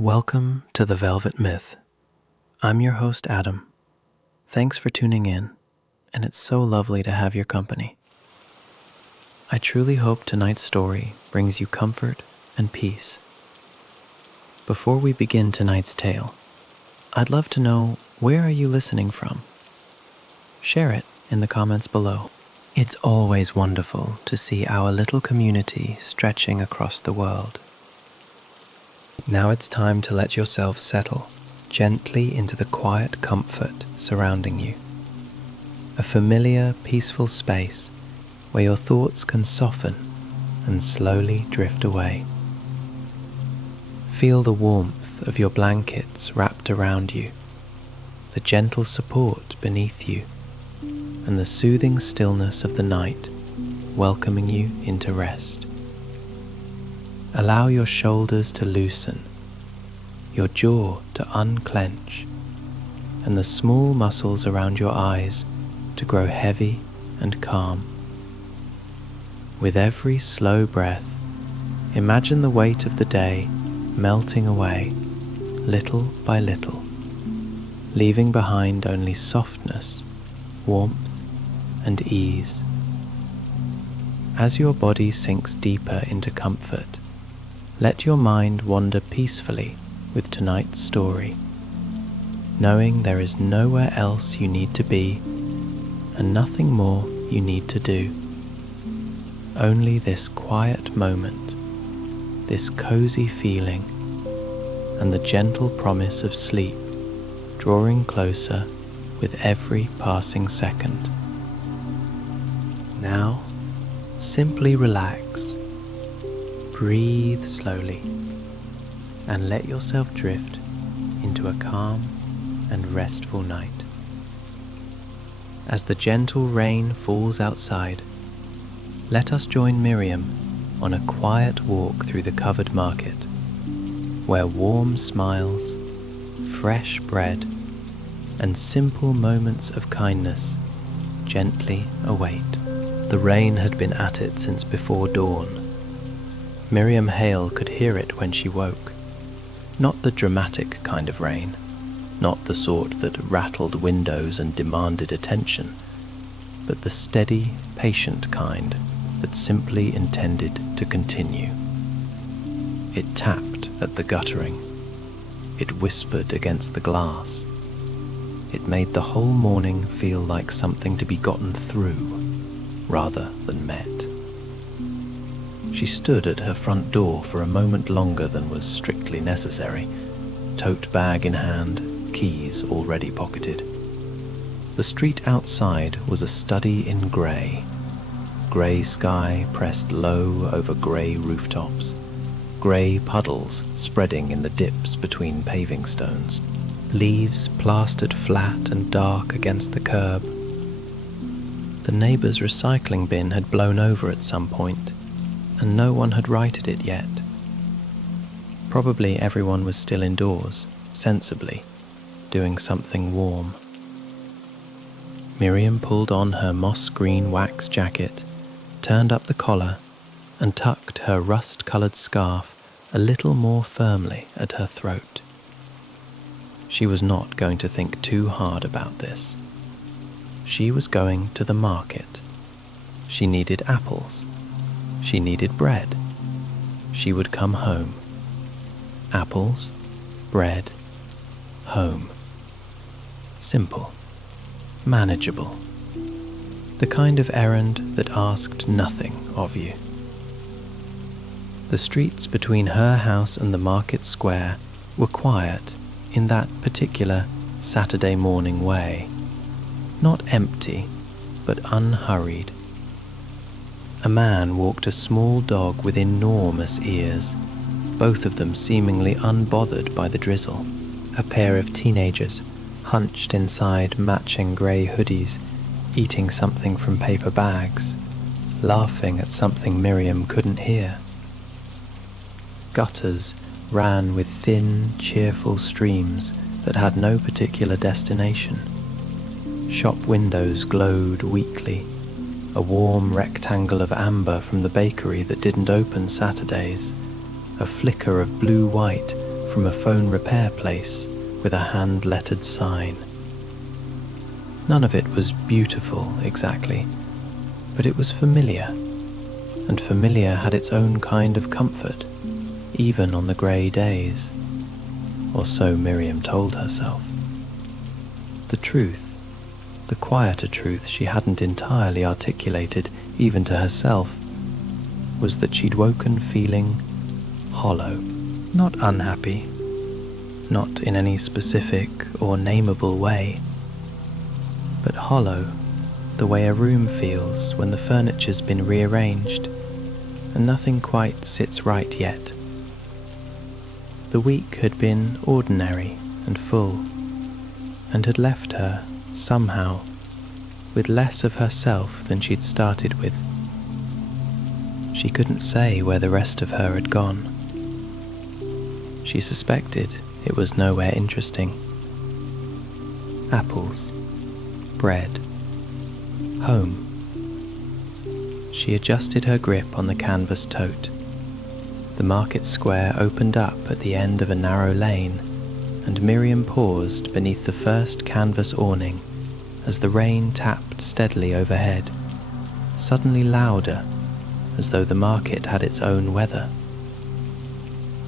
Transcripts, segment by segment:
Welcome to The Velvet Myth. I'm your host, Adam. Thanks for tuning in, and it's so lovely to have your company. I truly hope tonight's story brings you comfort and peace. Before we begin tonight's tale, I'd love to know, where are you listening from? Share it in the comments below. It's always wonderful to see our little community stretching across the world. Now it's time to let yourself settle gently into the quiet comfort surrounding you. A familiar, peaceful space where your thoughts can soften and slowly drift away. Feel the warmth of your blankets wrapped around you, the gentle support beneath you, and the soothing stillness of the night welcoming you into rest. Allow your shoulders to loosen, your jaw to unclench, and the small muscles around your eyes to grow heavy and calm. With every slow breath, imagine the weight of the day melting away, little by little, leaving behind only softness, warmth, and ease. As your body sinks deeper into comfort, let your mind wander peacefully with tonight's story, knowing there is nowhere else you need to be and nothing more you need to do. Only this quiet moment, this cozy feeling, and the gentle promise of sleep drawing closer with every passing second. Now, simply relax. Breathe slowly and let yourself drift into a calm and restful night. As the gentle rain falls outside, let us join Miriam on a quiet walk through the covered market, where warm smiles, fresh bread, and simple moments of kindness gently await. The rain had been at it since before dawn. Miriam Hale could hear it when she woke. Not the dramatic kind of rain, not the sort that rattled windows and demanded attention, but the steady, patient kind that simply intended to continue. It tapped at the guttering. It whispered against the glass. It made the whole morning feel like something to be gotten through, rather than met. She stood at her front door for a moment longer than was strictly necessary, tote bag in hand, keys already pocketed. The street outside was a study in grey. Grey sky pressed low over grey rooftops, grey puddles spreading in the dips between paving stones, leaves plastered flat and dark against the curb. The neighbour's recycling bin had blown over at some point, and no one had righted it yet. Probably everyone was still indoors, sensibly, doing something warm. Miriam pulled on her moss-green wax jacket, turned up the collar, and tucked her rust-coloured scarf a little more firmly at her throat. She was not going to think too hard about this. She was going to the market. She needed apples. She needed bread. She would come home. Apples, bread, home. Simple, manageable. The kind of errand that asked nothing of you. The streets between her house and the market square were quiet in that particular Saturday morning way. Not empty, but unhurried. A man walked a small dog with enormous ears, both of them seemingly unbothered by the drizzle. A pair of teenagers, hunched inside matching grey hoodies, eating something from paper bags, laughing at something Miriam couldn't hear. Gutters ran with thin, cheerful streams that had no particular destination. Shop windows glowed weakly, a warm rectangle of amber from the bakery that didn't open Saturdays, a flicker of blue-white from a phone repair place with a hand-lettered sign. None of it was beautiful exactly, but it was familiar, and familiar had its own kind of comfort, even on the grey days, or so Miriam told herself. The truth, the quieter truth she hadn't entirely articulated even to herself, was that she'd woken feeling hollow, not unhappy, not in any specific or nameable way, but hollow, the way a room feels when the furniture's been rearranged and nothing quite sits right yet. The week had been ordinary and full, and had left her, somehow, with less of herself than she'd started with. She couldn't say where the rest of her had gone. She suspected it was nowhere interesting. Apples, bread, home. She adjusted her grip on the canvas tote. The market square opened up at the end of a narrow lane, and Miriam paused beneath the first canvas awning as the rain tapped steadily overhead, suddenly louder, as though the market had its own weather.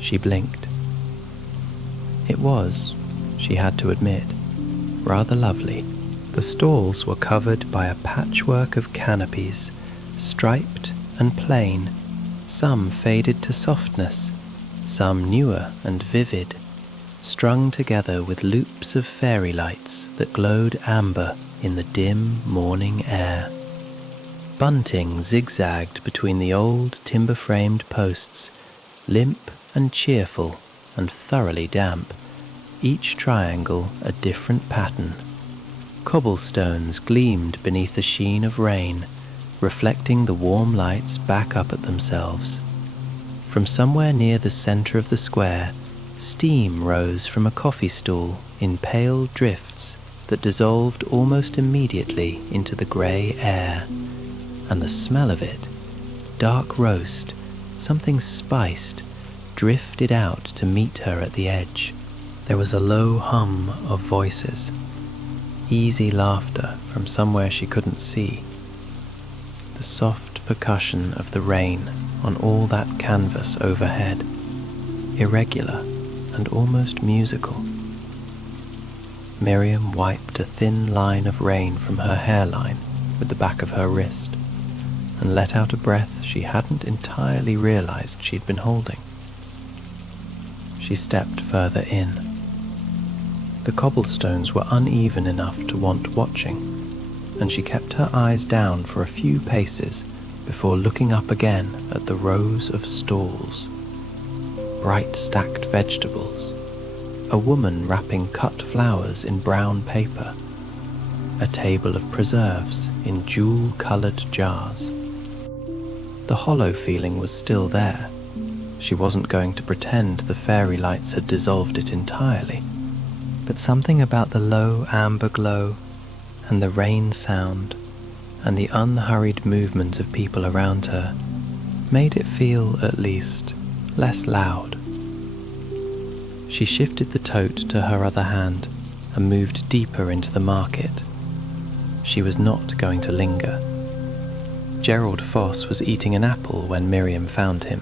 She blinked. It was, she had to admit, rather lovely. The stalls were covered by a patchwork of canopies, striped and plain, some faded to softness, some newer and vivid, strung together with loops of fairy lights that glowed amber in the dim morning air. Bunting zigzagged between the old timber-framed posts, limp and cheerful and thoroughly damp, each triangle a different pattern. Cobblestones gleamed beneath the sheen of rain, reflecting the warm lights back up at themselves. From somewhere near the centre of the square, steam rose from a coffee stool in pale drifts that dissolved almost immediately into the grey air, and the smell of it, dark roast, something spiced, drifted out to meet her at the edge. There was a low hum of voices, easy laughter from somewhere she couldn't see, the soft percussion of the rain on all that canvas overhead, irregular and almost musical. Miriam wiped a thin line of rain from her hairline with the back of her wrist and let out a breath she hadn't entirely realized she'd been holding. She stepped further in. The cobblestones were uneven enough to want watching, and she kept her eyes down for a few paces before looking up again at the rows of stalls. Bright stacked vegetables, a woman wrapping cut flowers in brown paper, a table of preserves in jewel-coloured jars. The hollow feeling was still there. She wasn't going to pretend the fairy lights had dissolved it entirely, but something about the low amber glow and the rain sound and the unhurried movement of people around her made it feel, at least, less loud. She shifted the tote to her other hand and moved deeper into the market. She was not going to linger. Gerald Foss was eating an apple when Miriam found him.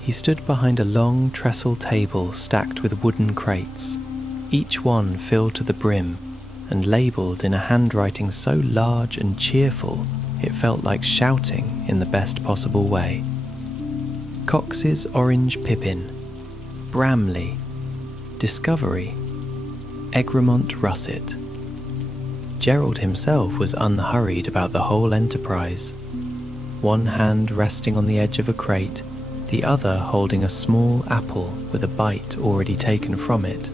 He stood behind a long trestle table stacked with wooden crates, each one filled to the brim and labelled in a handwriting so large and cheerful it felt like shouting in the best possible way. Cox's Orange Pippin, Bramley, Discovery, Egremont Russet. Gerald himself was unhurried about the whole enterprise, one hand resting on the edge of a crate, the other holding a small apple with a bite already taken from it,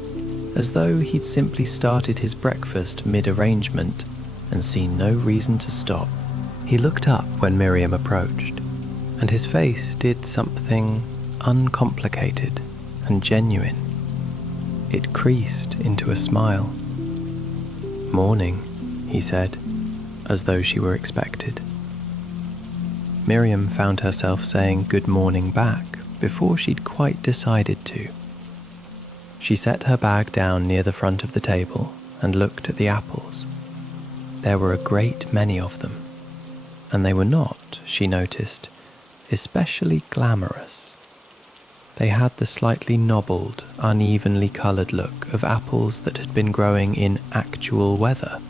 as though he'd simply started his breakfast mid-arrangement and seen no reason to stop. He looked up when Miriam approached, and his face did something uncomplicated and genuine. It creased into a smile. "Morning," he said, as though she were expected. Miriam found herself saying good morning back before she'd quite decided to. She set her bag down near the front of the table and looked at the apples. There were a great many of them, and they were not, she noticed, especially glamorous. They had the slightly knobbled, unevenly coloured look of apples that had been growing in actual weather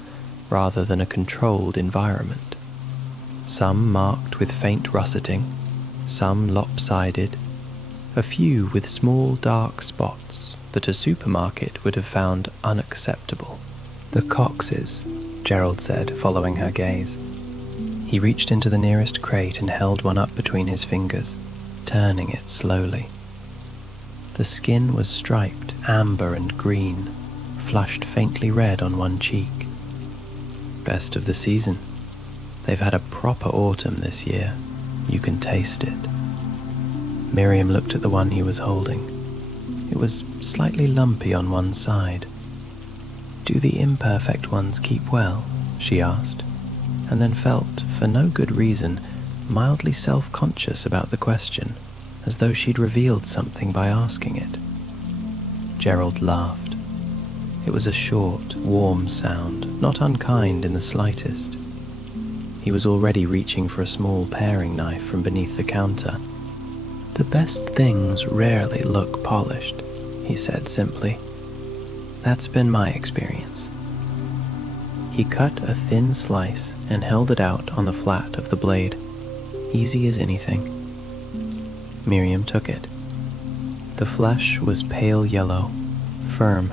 rather than a controlled environment. Some marked with faint russeting, some lopsided, a few with small dark spots that a supermarket would have found unacceptable. "The Coxes," Gerald said, following her gaze. He reached into the nearest crate and held one up between his fingers, turning it slowly. The skin was striped amber and green, flushed faintly red on one cheek. Best of the season. They've had a proper autumn this year. You can taste it. Miriam looked at the one he was holding. It was slightly lumpy on one side. "Do the imperfect ones keep well?" she asked, and then felt, for no good reason, mildly self-conscious about the question, as though she'd revealed something by asking it. Gerald laughed. It was a short, warm sound, not unkind in the slightest. He was already reaching for a small paring knife from beneath the counter. "The best things rarely look polished," he said simply. "That's been my experience." He cut a thin slice and held it out on the flat of the blade, easy as anything. Miriam took it. The flesh was pale yellow, firm,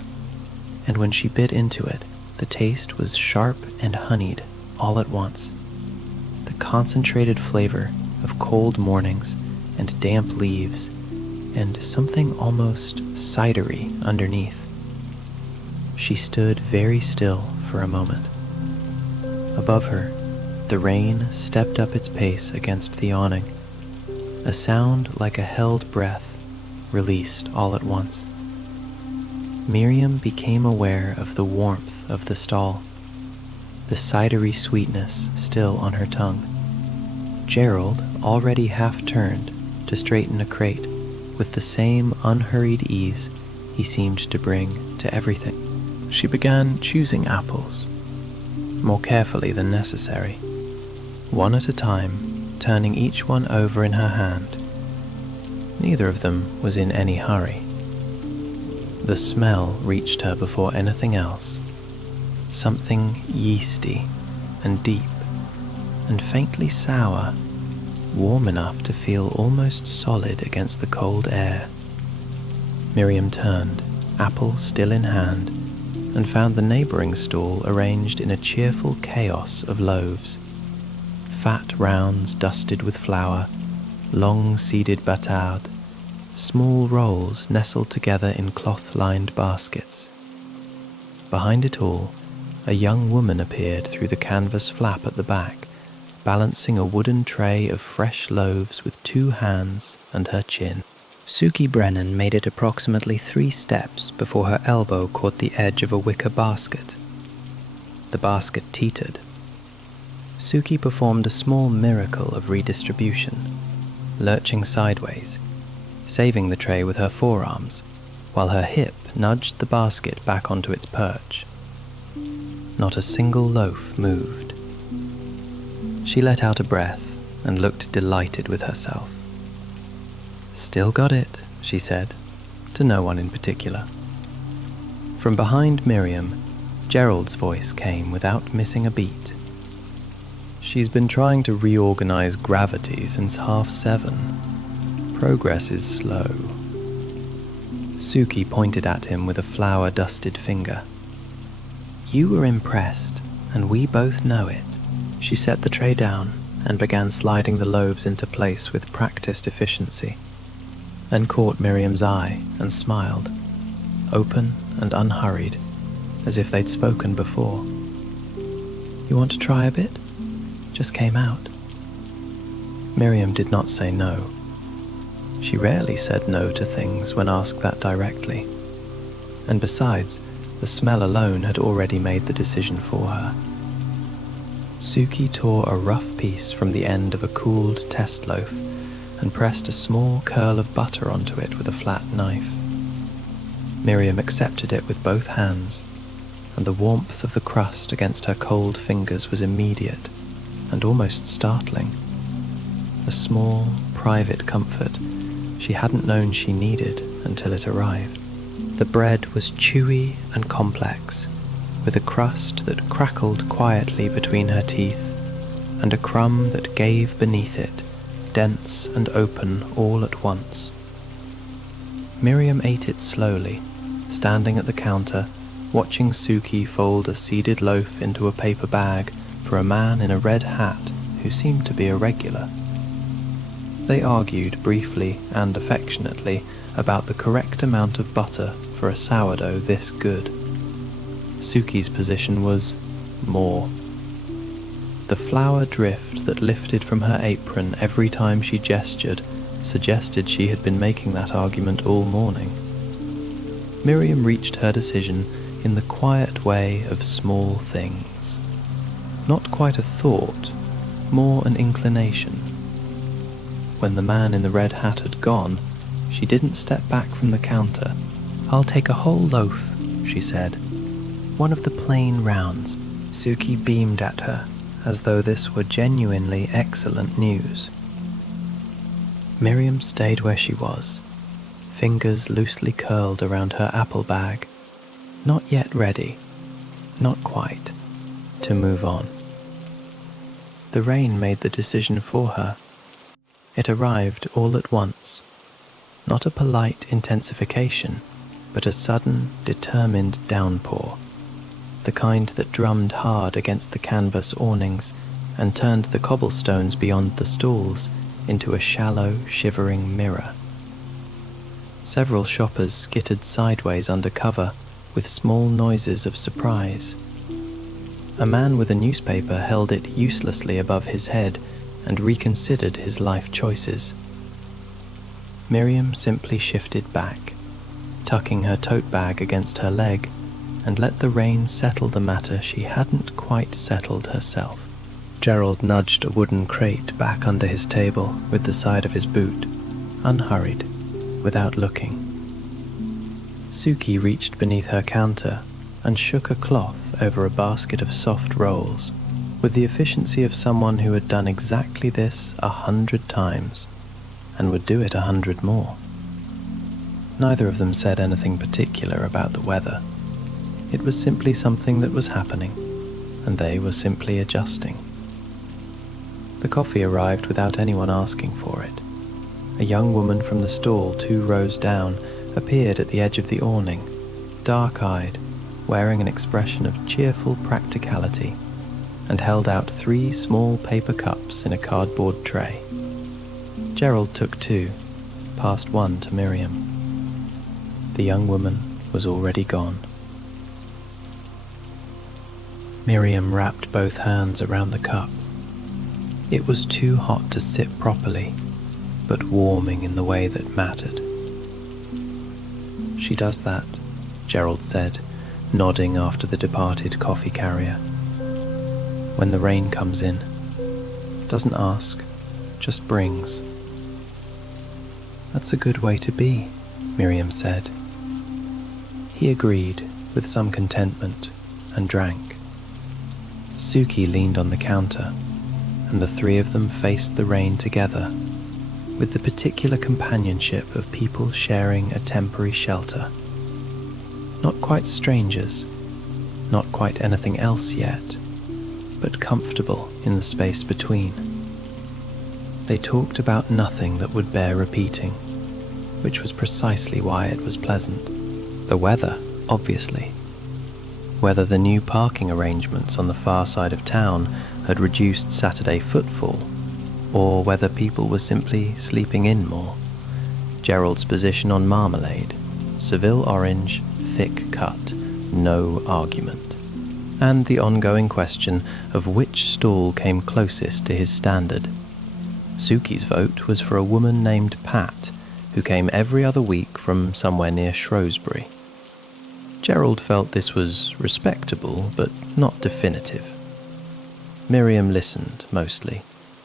and when she bit into it, the taste was sharp and honeyed all at once. The concentrated flavor of cold mornings and damp leaves, and something almost cidery underneath. She stood very still for a moment. Above her, the rain stepped up its pace against the awning, a sound like a held breath released all at once. Miriam became aware of the warmth of the stall, the cidery sweetness still on her tongue. Gerald already half-turned to straighten a crate with the same unhurried ease he seemed to bring to everything. She began choosing apples, more carefully than necessary, one at a time, turning each one over in her hand. Neither of them was in any hurry. The smell reached her before anything else, something yeasty and deep and faintly sour, warm enough to feel almost solid against the cold air. Miriam turned, apple still in hand, and found the neighbouring stall arranged in a cheerful chaos of loaves. Fat rounds dusted with flour, long-seeded batard, small rolls nestled together in cloth-lined baskets. Behind it all, a young woman appeared through the canvas flap at the back, balancing a wooden tray of fresh loaves with 2 hands and her chin. Suki Brennan made it approximately 3 steps before her elbow caught the edge of a wicker basket. The basket teetered. Suki performed a small miracle of redistribution, lurching sideways, saving the tray with her forearms, while her hip nudged the basket back onto its perch. Not a single loaf moved. She let out a breath and looked delighted with herself. "Still got it," she said, to no one in particular. From behind Miriam, Gerald's voice came without missing a beat. "She's been trying to reorganize gravity since 7:30. Progress is slow." Suki pointed at him with a flour-dusted finger. "You were impressed, and we both know it." She set the tray down and began sliding the loaves into place with practiced efficiency, then caught Miriam's eye and smiled, open and unhurried, as if they'd spoken before. "You want to try a bit? Just came out." Miriam did not say no. She rarely said no to things when asked that directly, and besides, the smell alone had already made the decision for her. Suki tore a rough piece from the end of a cooled test loaf and pressed a small curl of butter onto it with a flat knife. Miriam accepted it with both hands, and the warmth of the crust against her cold fingers was immediate and almost startling. A small, private comfort she hadn't known she needed until it arrived. The bread was chewy and complex, with a crust that crackled quietly between her teeth and a crumb that gave beneath it, dense and open all at once. Miriam ate it slowly, standing at the counter, watching Suki fold a seeded loaf into a paper bag for a man in a red hat who seemed to be a regular. They argued briefly and affectionately about the correct amount of butter for a sourdough this good. Suki's position was more. The flour drift that lifted from her apron every time she gestured suggested she had been making that argument all morning. Miriam reached her decision in the quiet way of small things. Not quite a thought, more an inclination. When the man in the red hat had gone, she didn't step back from the counter. "I'll take a whole loaf," she said. "One of the plain rounds." Suki beamed at her, as though this were genuinely excellent news. Miriam stayed where she was, fingers loosely curled around her apple bag, not yet ready, not quite, to move on. The rain made the decision for her. It arrived all at once, not a polite intensification, but a sudden, determined downpour, the kind that drummed hard against the canvas awnings and turned the cobblestones beyond the stalls into a shallow, shivering mirror. Several shoppers skittered sideways under cover with small noises of surprise. A man with a newspaper held it uselessly above his head and reconsidered his life choices. Miriam simply shifted back, tucking her tote bag against her leg, and let the rain settle the matter she hadn't quite settled herself. Gerald nudged a wooden crate back under his table with the side of his boot, unhurried, without looking. Suki reached beneath her counter and shook a cloth over a basket of soft rolls, with the efficiency of someone who had done exactly this 100 times, and would do it 100 more. Neither of them said anything particular about the weather. It was simply something that was happening, and they were simply adjusting. The coffee arrived without anyone asking for it. A young woman from the stall 2 rows down appeared at the edge of the awning, dark-eyed, wearing an expression of cheerful practicality, and held out 3 small paper cups in a cardboard tray. Gerald took 2, passed 1 to Miriam. The young woman was already gone. Miriam wrapped both hands around the cup. It was too hot to sip properly, but warming in the way that mattered. "She does that," Gerald said, nodding after the departed coffee carrier. "When the rain comes in, doesn't ask, just brings." "That's a good way to be," Miriam said. He agreed with some contentment and drank. Suki leaned on the counter, and the 3 of them faced the rain together, with the particular companionship of people sharing a temporary shelter. Not quite strangers, not quite anything else yet, but comfortable in the space between. They talked about nothing that would bear repeating, which was precisely why it was pleasant. The weather, obviously. Whether the new parking arrangements on the far side of town had reduced Saturday footfall, or whether people were simply sleeping in more. Gerald's position on marmalade, Seville orange, thick cut, no argument. And the ongoing question of which stall came closest to his standard. Suki's vote was for a woman named Pat, who came every other week from somewhere near Shrewsbury. Gerald felt this was respectable, but not definitive. Miriam listened, mostly,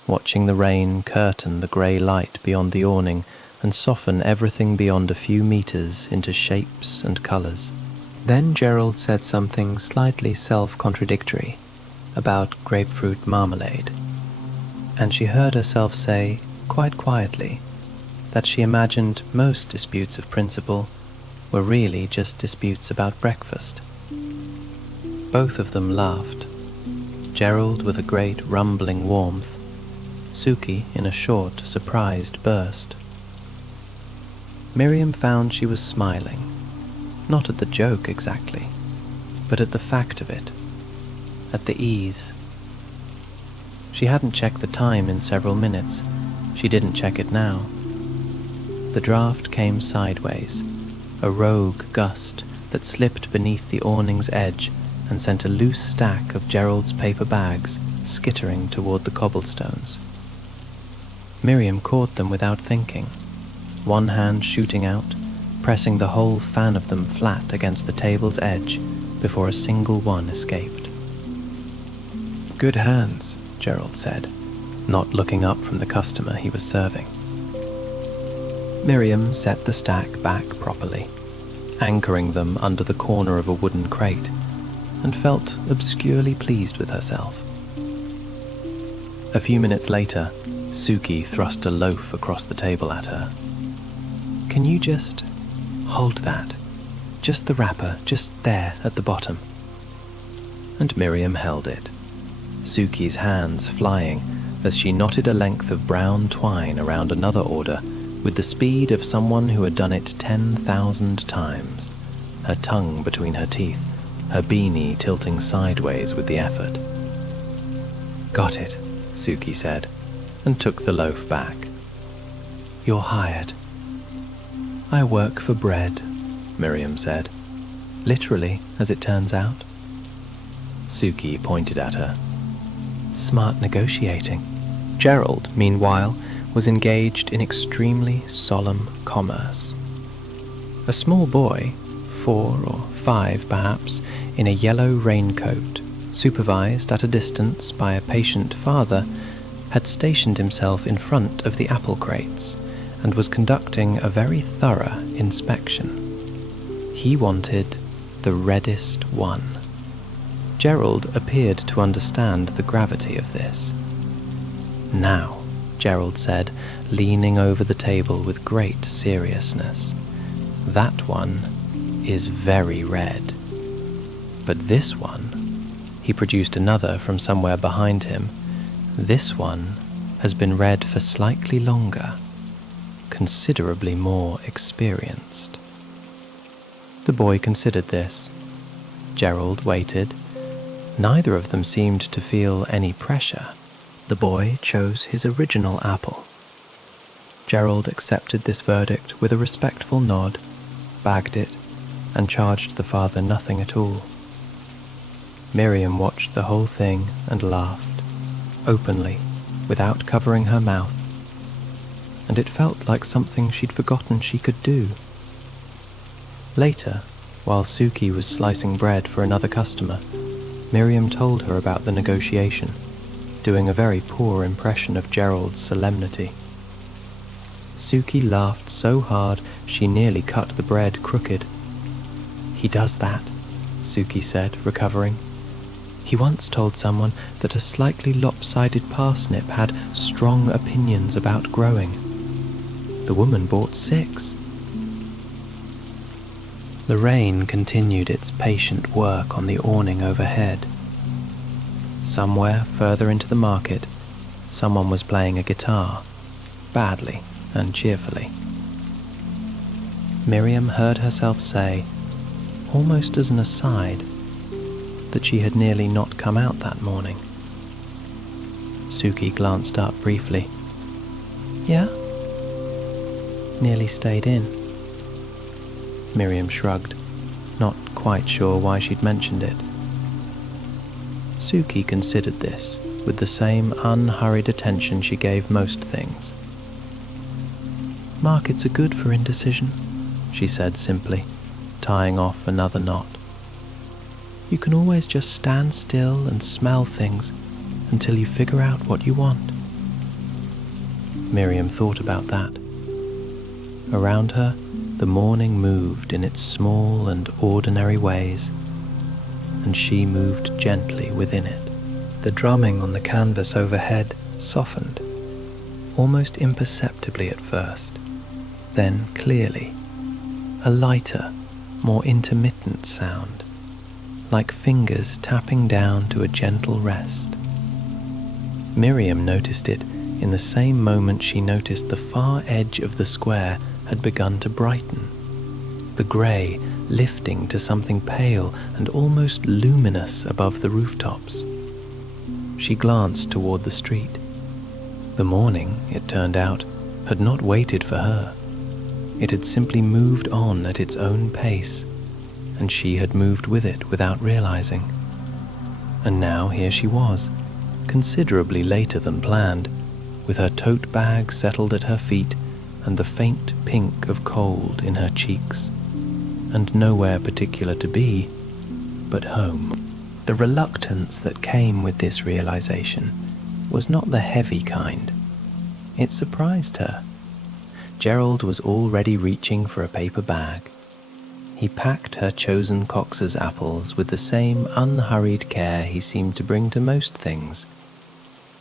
watching the rain curtain the grey light beyond the awning and soften everything beyond a few meters into shapes and colors. Then Gerald said something slightly self-contradictory about grapefruit marmalade, and she heard herself say, quite quietly, that she imagined most disputes of principle were really just disputes about breakfast. Both of them laughed, Gerald with a great rumbling warmth, Suki in a short, surprised burst. Miriam found she was smiling, not at the joke exactly, but at the fact of it, at the ease. She hadn't checked the time in several minutes. She didn't check it now. The draft came sideways, a rogue gust that slipped beneath the awning's edge and sent a loose stack of Gerald's paper bags skittering toward the cobblestones. Miriam caught them without thinking, one hand shooting out, pressing the whole fan of them flat against the table's edge before a single one escaped. "Good hands," Gerald said, not looking up from the customer he was serving. Miriam set the stack back properly, anchoring them under the corner of a wooden crate, and felt obscurely pleased with herself. A few minutes later, Suki thrust a loaf across the table at her. "Can you just hold that? Just the wrapper, just there at the bottom." And Miriam held it, Suki's hands flying as she knotted a length of brown twine around another order with the speed of someone who had done it 10,000 times, her tongue between her teeth, her beanie tilting sideways with the effort. "Got it," Suki said, and took the loaf back. "You're hired." "I work for bread," Miriam said. "Literally, as it turns out." Suki pointed at her. "Smart negotiating." Gerald, meanwhile, was engaged in extremely solemn commerce. A small boy, 4 or 5 perhaps, in a yellow raincoat, supervised at a distance by a patient father, had stationed himself in front of the apple crates and was conducting a very thorough inspection. He wanted the reddest one. Gerald appeared to understand the gravity of this. "Now," Gerald said, leaning over the table with great seriousness, "that one is very red. But this one," he produced another from somewhere behind him, "this one has been red for slightly longer, considerably more experienced." The boy considered this. Gerald waited. Neither of them seemed to feel any pressure. The boy chose his original apple. Gerald accepted this verdict with a respectful nod, bagged it, and charged the father nothing at all. Miriam watched the whole thing and laughed, openly, without covering her mouth, and it felt like something she'd forgotten she could do. Later, while Suki was slicing bread for another customer, Miriam told her about the negotiation, doing a very poor impression of Gerald's solemnity. Suki laughed so hard she nearly cut the bread crooked. "He does that," Suki said, recovering. "He once told someone that a slightly lopsided parsnip had strong opinions about growing. The woman bought 6. The rain continued its patient work on the awning overhead. Somewhere further into the market, someone was playing a guitar, badly and cheerfully. Miriam heard herself say, almost as an aside, that she had nearly not come out that morning. Suki glanced up briefly. "Yeah?" "Nearly stayed in." Miriam shrugged, not quite sure why she'd mentioned it. Suki considered this with the same unhurried attention she gave most things. "Markets are good for indecision," she said simply, tying off another knot. "You can always just stand still and smell things until you figure out what you want." Miriam thought about that. Around her, the morning moved in its small and ordinary ways, and she moved gently within it. The drumming on the canvas overhead softened, almost imperceptibly at first, then clearly, a lighter, more intermittent sound, like fingers tapping down to a gentle rest. Miriam noticed it in the same moment she noticed the far edge of the square had begun to brighten, the grey lifting to something pale and almost luminous above the rooftops. She glanced toward the street. The morning, it turned out, had not waited for her. It had simply moved on at its own pace, and she had moved with it without realizing. And now here she was, considerably later than planned, with her tote bag settled at her feet and the faint pink of cold in her cheeks, and nowhere particular to be but home. The reluctance that came with this realization was not the heavy kind. It surprised her. Gerald was already reaching for a paper bag. He packed her chosen Cox's apples with the same unhurried care he seemed to bring to most things.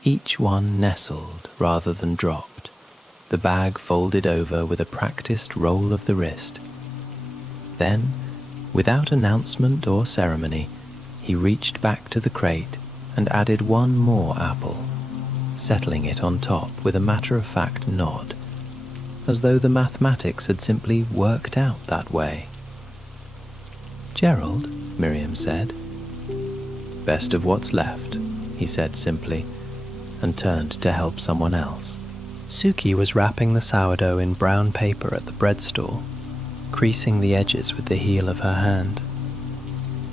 Each one nestled rather than dropped, the bag folded over with a practiced roll of the wrist. Then, without announcement or ceremony, he reached back to the crate and added one more apple, settling it on top with a matter-of-fact nod, as though the mathematics had simply worked out that way. "Gerald," Miriam said. "Best of what's left," he said simply, and turned to help someone else. Suki was wrapping the sourdough in brown paper at the bread stall, creasing the edges with the heel of her hand.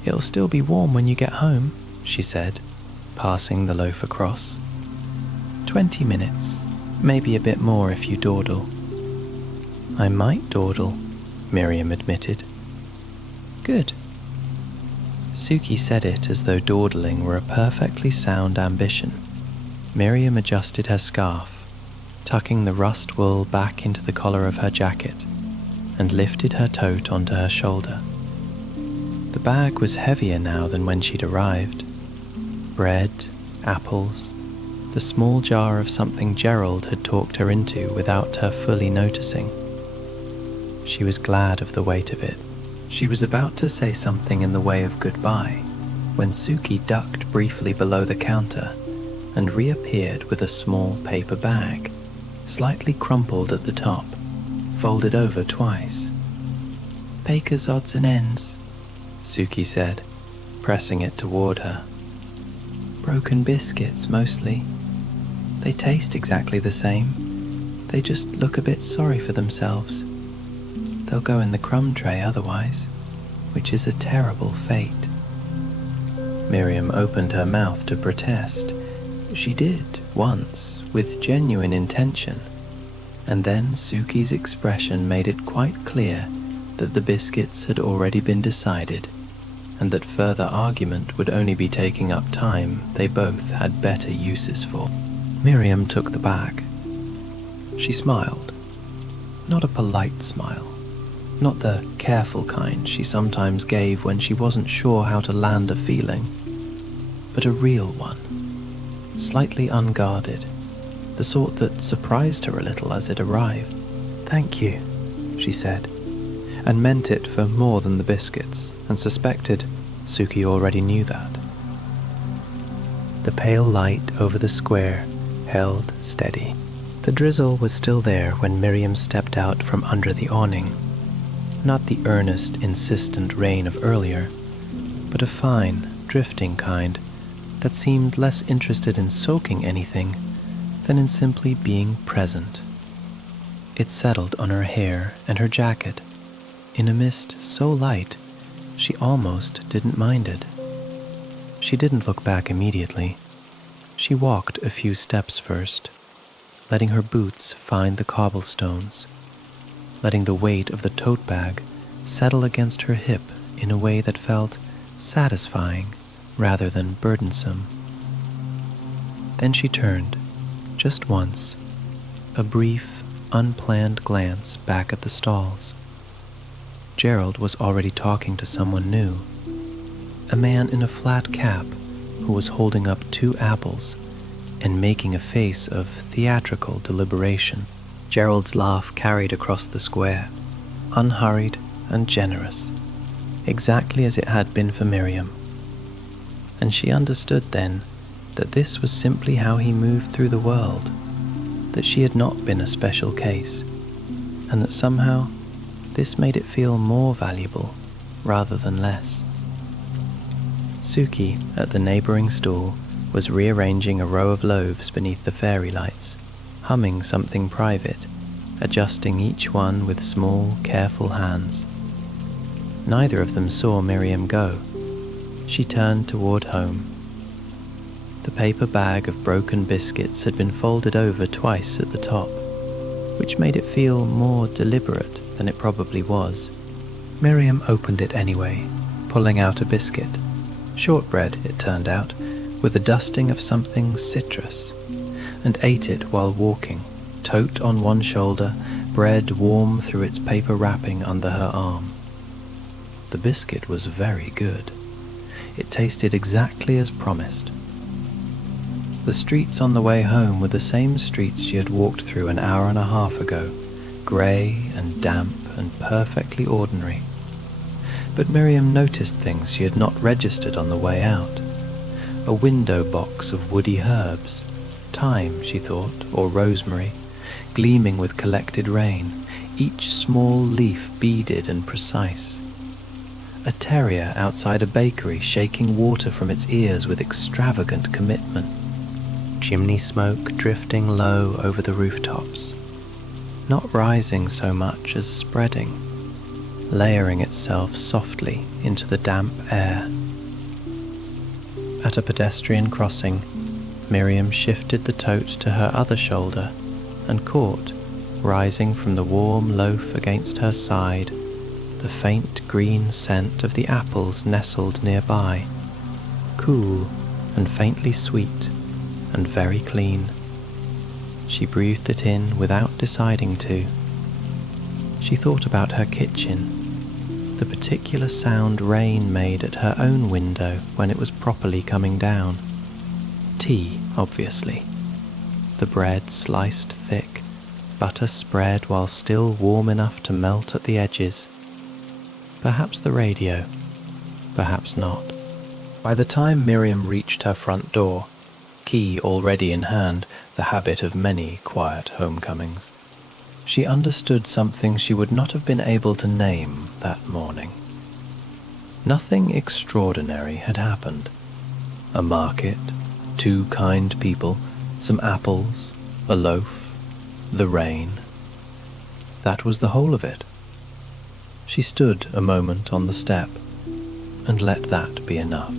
"It'll still be warm when you get home," she said, passing the loaf across. 20 minutes, maybe a bit more if you dawdle." "I might dawdle," Miriam admitted. "Good." Suki said it as though dawdling were a perfectly sound ambition. Miriam adjusted her scarf, tucking the rust wool back into the collar of her jacket, and lifted her tote onto her shoulder. The bag was heavier now than when she'd arrived. Bread, apples, the small jar of something Gerald had talked her into without her fully noticing. She was glad of the weight of it. She was about to say something in the way of goodbye when Suki ducked briefly below the counter and reappeared with a small paper bag, slightly crumpled at the top, folded over twice. "Baker's odds and ends," Suki said, pressing it toward her. "Broken biscuits, mostly. They taste exactly the same. They just look a bit sorry for themselves. They'll go in the crumb tray otherwise, which is a terrible fate." Miriam opened her mouth to protest. She did, once, with genuine intention, and then Suki's expression made it quite clear that the biscuits had already been decided, and that further argument would only be taking up time they both had better uses for. Miriam took the bag. She smiled. Not a polite smile. Not the careful kind she sometimes gave when she wasn't sure how to land a feeling, but a real one, slightly unguarded, the sort that surprised her a little as it arrived. "Thank you," she said, and meant it for more than the biscuits, and suspected Suki already knew that. The pale light over the square held steady. The drizzle was still there when Miriam stepped out from under the awning. Not the earnest, insistent rain of earlier, but a fine, drifting kind that seemed less interested in soaking anything than in simply being present. It settled on her hair and her jacket, in a mist so light she almost didn't mind it. She didn't look back immediately. She walked a few steps first, letting her boots find the cobblestones, letting the weight of the tote bag settle against her hip in a way that felt satisfying rather than burdensome. Then she turned, just once, a brief, unplanned glance back at the stalls. Gerald was already talking to someone new, a man in a flat cap who was holding up 2 apples and making a face of theatrical deliberation. Gerald's laugh carried across the square, unhurried and generous, exactly as it had been for Miriam. And she understood then that this was simply how he moved through the world, that she had not been a special case, and that somehow this made it feel more valuable rather than less. Suki, at the neighbouring stall, was rearranging a row of loaves beneath the fairy lights, humming something private, adjusting each one with small, careful hands. Neither of them saw Miriam go. She turned toward home. The paper bag of broken biscuits had been folded over twice at the top, which made it feel more deliberate than it probably was. Miriam opened it anyway, pulling out a biscuit. Shortbread, it turned out, with a dusting of something citrus, and ate it while walking, tote on one shoulder, bread warm through its paper wrapping under her arm. The biscuit was very good. It tasted exactly as promised. The streets on the way home were the same streets she had walked through an hour and a half ago, grey and damp and perfectly ordinary. But Miriam noticed things she had not registered on the way out. A window box of woody herbs, thyme, she thought, or rosemary, gleaming with collected rain, each small leaf beaded and precise. A terrier outside a bakery shaking water from its ears with extravagant commitment. Chimney smoke drifting low over the rooftops, not rising so much as spreading, layering itself softly into the damp air. At a pedestrian crossing, Miriam shifted the tote to her other shoulder and caught, rising from the warm loaf against her side, the faint green scent of the apples nestled nearby, cool and faintly sweet and very clean. She breathed it in without deciding to. She thought about her kitchen, the particular sound rain made at her own window when it was properly coming down. Tea, obviously. The bread sliced thick, butter spread while still warm enough to melt at the edges. Perhaps the radio, perhaps not. By the time Miriam reached her front door, key already in hand, the habit of many quiet homecomings, she understood something she would not have been able to name that morning. Nothing extraordinary had happened. A market, 2 kind people, some apples, a loaf, the rain. That was the whole of it. She stood a moment on the step and let that be enough.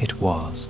It was.